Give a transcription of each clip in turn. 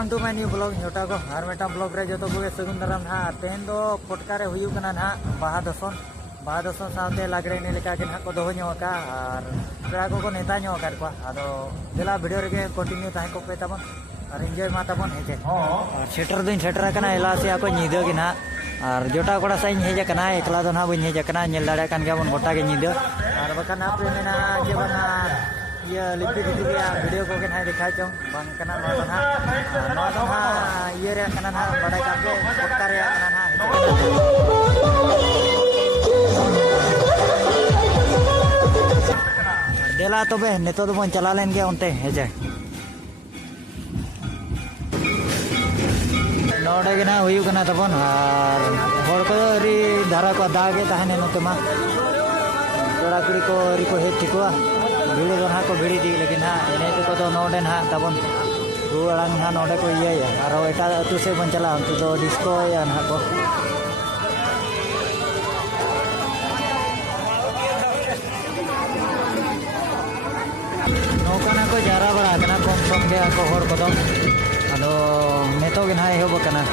welcome to my new blog जोटा को हर Meta blog रे जो को सगुन दाराम ना तेन दो पटका रे हुयु कना ना बाहा दसन साथे लागरे ने लेका के ना को दोहो न्यो का और पेड़ा को नेता न्यो कर को आदो देला वीडियो रे कंटिन्यू ताहे को पे तबन और एंजॉय मा तबन हेजे और सेटर दिन सेटर कना एला से को निदो के ना और जोटा कोड़ा साइन हेजे कना एकला दो ना बइन हेजे कना नेल दाड़ा कान गया बन गोटा के निदो और बकना पे मेना जे बना ये लिपि लिपि वीडियो को ना दिखा चों बंग कना ना ये रे कना ना बड़ा काके पटका रे कना ना देला तो बे नेतो तो बन चला लेन गया उनते हेजे नोडे के ना हुयु कना तबन और होर को री धारा को दागे ताहने नते मा जड़ा कुड़ी को री को हे ठिकवा भिड़ी दो ना को भिड़ी दी लेकिन हाँ एने को तो नोडे ना तबन रुआंग ना नोडे को ये और एटा अतु से बन चला अंतु तो डिस्को या ना को नौकाना को जारा बड़ा कना कम के को होर को दो अदो नेतो के ना एहब कना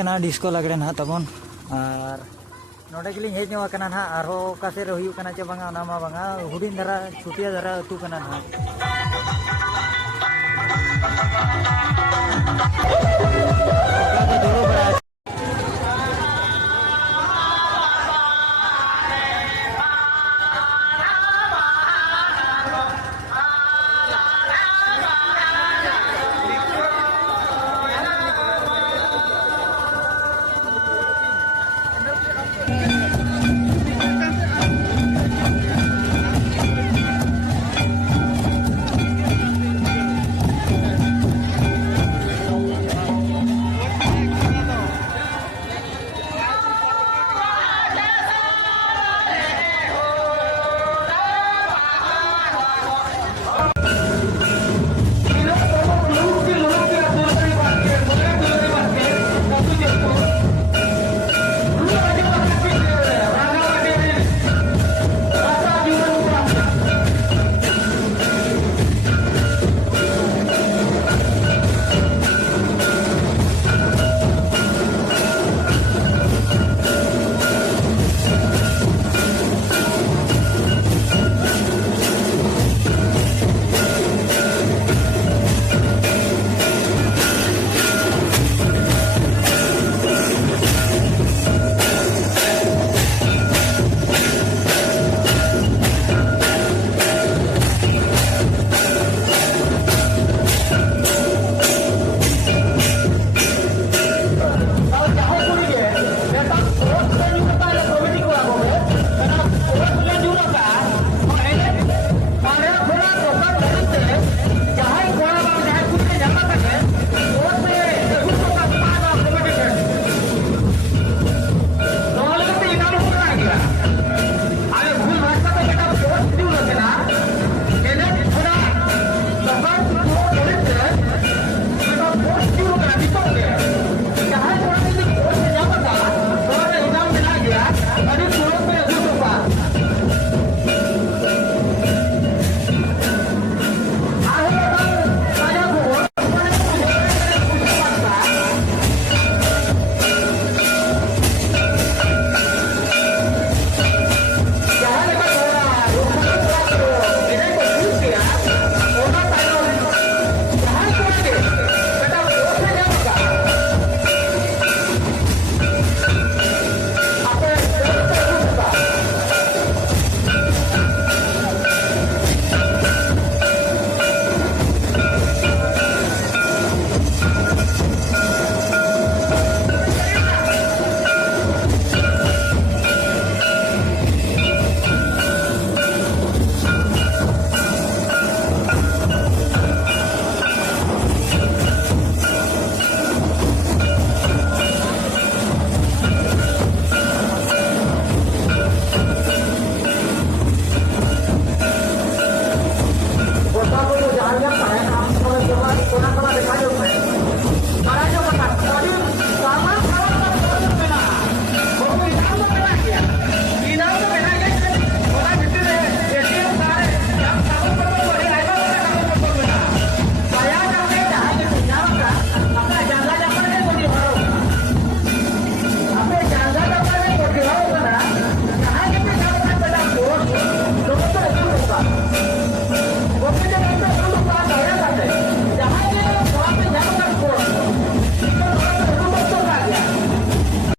कना डिस्को लगड़े ना तबन और नोडे के हेज नवा कना ना आरो कासे रे हुयु कना चे बांगा ना मा बांगा हुडिन धरा छुटिया धरा अतु कना ना